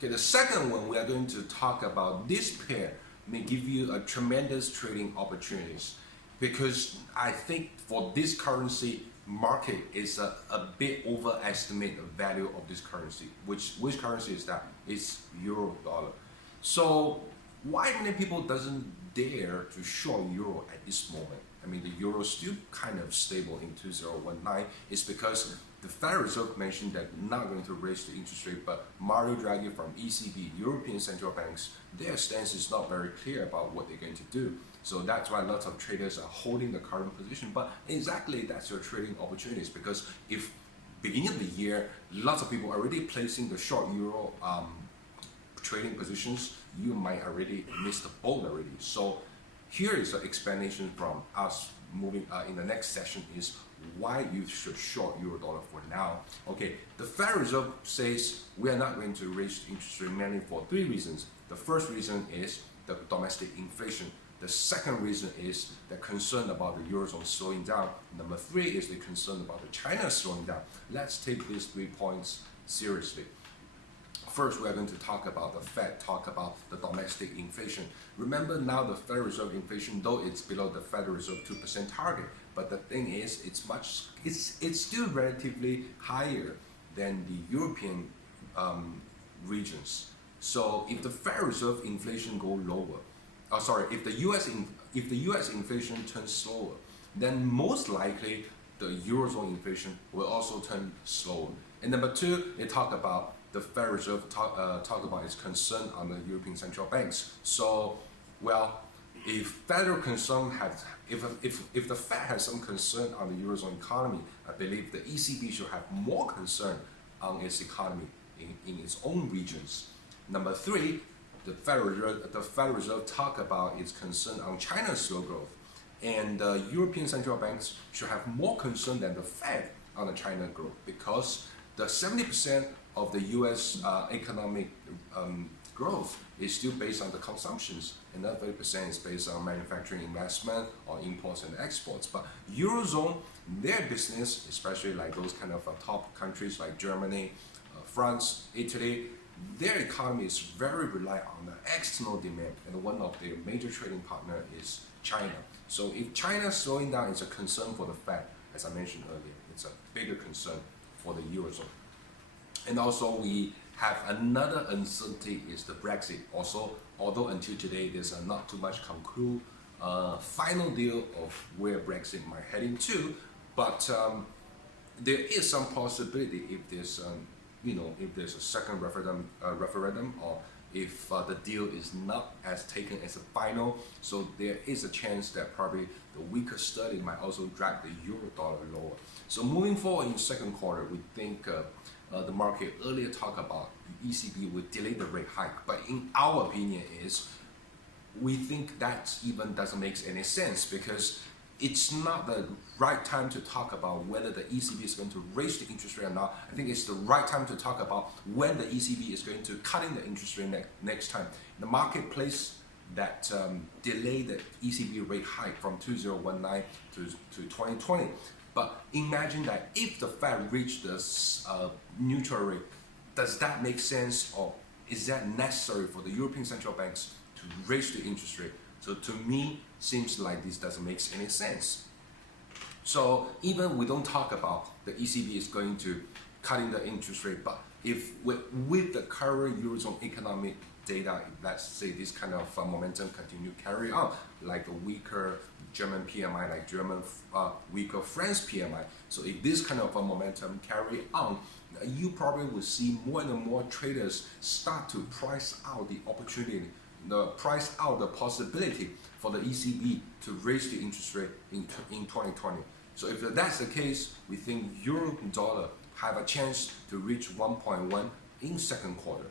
Okay, the second one we are going to talk about, this pair may give you a tremendous trading opportunities, because I think for this currency, market is a bit overestimate the value of this currency. Which currency is that? It's euro dollar. So why many people doesn't dare to short euro at this moment? I mean, the euro is still kind of stable in 2019. It's because the Federal Reserve mentioned that not going to raise the interest rate, but Mario Draghi from ECB, European Central Banks, their stance is not very clear about what they're going to do. So that's why lots of traders are holding the current position. But exactly that's your trading opportunities, because if beginning of the year, lots of people are already placing the short euro trading positions, you might already miss the boat already. So here is an explanation from us moving in the next session is why you should short euro dollar for now. Okay, the Federal Reserve says we are not going to raise the interest rate mainly for three reasons. The first reason is the domestic inflation. The second reason is the concern about the Eurozone slowing down. Number three is the concern about the China slowing down. Let's take these 3 points seriously. First, we are going to talk about the Fed, talk about the domestic inflation. Remember now the Federal Reserve inflation, though it's below the Federal Reserve 2% target, but the thing is, it's still relatively higher than the European regions. So if the Federal Reserve inflation go lower, if the US inflation turns slower, then most likely the Eurozone inflation will also turn slower. And number two, they talk about the Federal Reserve talk about its concern on the European Central Banks. So, well, if federal concern has, if the Fed has some concern on the Eurozone economy, I believe the ECB should have more concern on its economy in its own regions. Number three, the Federal Reserve talk about its concern on China's slow growth, and the European Central Banks should have more concern than the Fed on the China growth, because the 70% of the US economic growth is still based on the consumptions, and that 30% is based on manufacturing investment or imports and exports. But Eurozone, their business, especially like those kind of top countries like Germany, France, Italy, their economy is very reliant on the external demand, and one of their major trading partner is China. So if China slowing down is a concern for the Fed, as I mentioned earlier, it's a bigger concern for the Eurozone. And also we have another uncertainty is the Brexit. Also, although until today there's not too much conclude final deal of where Brexit might head into, but there is some possibility if there's if there's a second referendum, or if the deal is not as taken as a final, so there is a chance that probably the weaker sterling might also drag the euro dollar lower. So moving forward in the second quarter, we think the market earlier talked about the ECB would delay the rate hike, but in our opinion is we think that even doesn't make any sense, because it's not the right time to talk about whether the ECB is going to raise the interest rate or not. I think it's the right time to talk about when the ECB is going to cut in the interest rate next time. The marketplace that delay the ECB rate hike from 2019 to 2020. But imagine that if the Fed reached this neutral rate, does that make sense, or is that necessary for the European Central Banks to raise the interest rate? So to me, seems like this doesn't make any sense. So even we don't talk about the ECB is going to cut in the interest rate, but if with the current Eurozone economic data, let's say this kind of momentum continue carry on, like a weaker German PMI, like weaker France PMI. So if this kind of momentum carry on, you probably will see more and more traders start to price out the opportunity, price out the possibility for the ECB to raise the interest rate in 2020. So if that's the case, we think euro dollar have a chance to reach 1.1 in second quarter.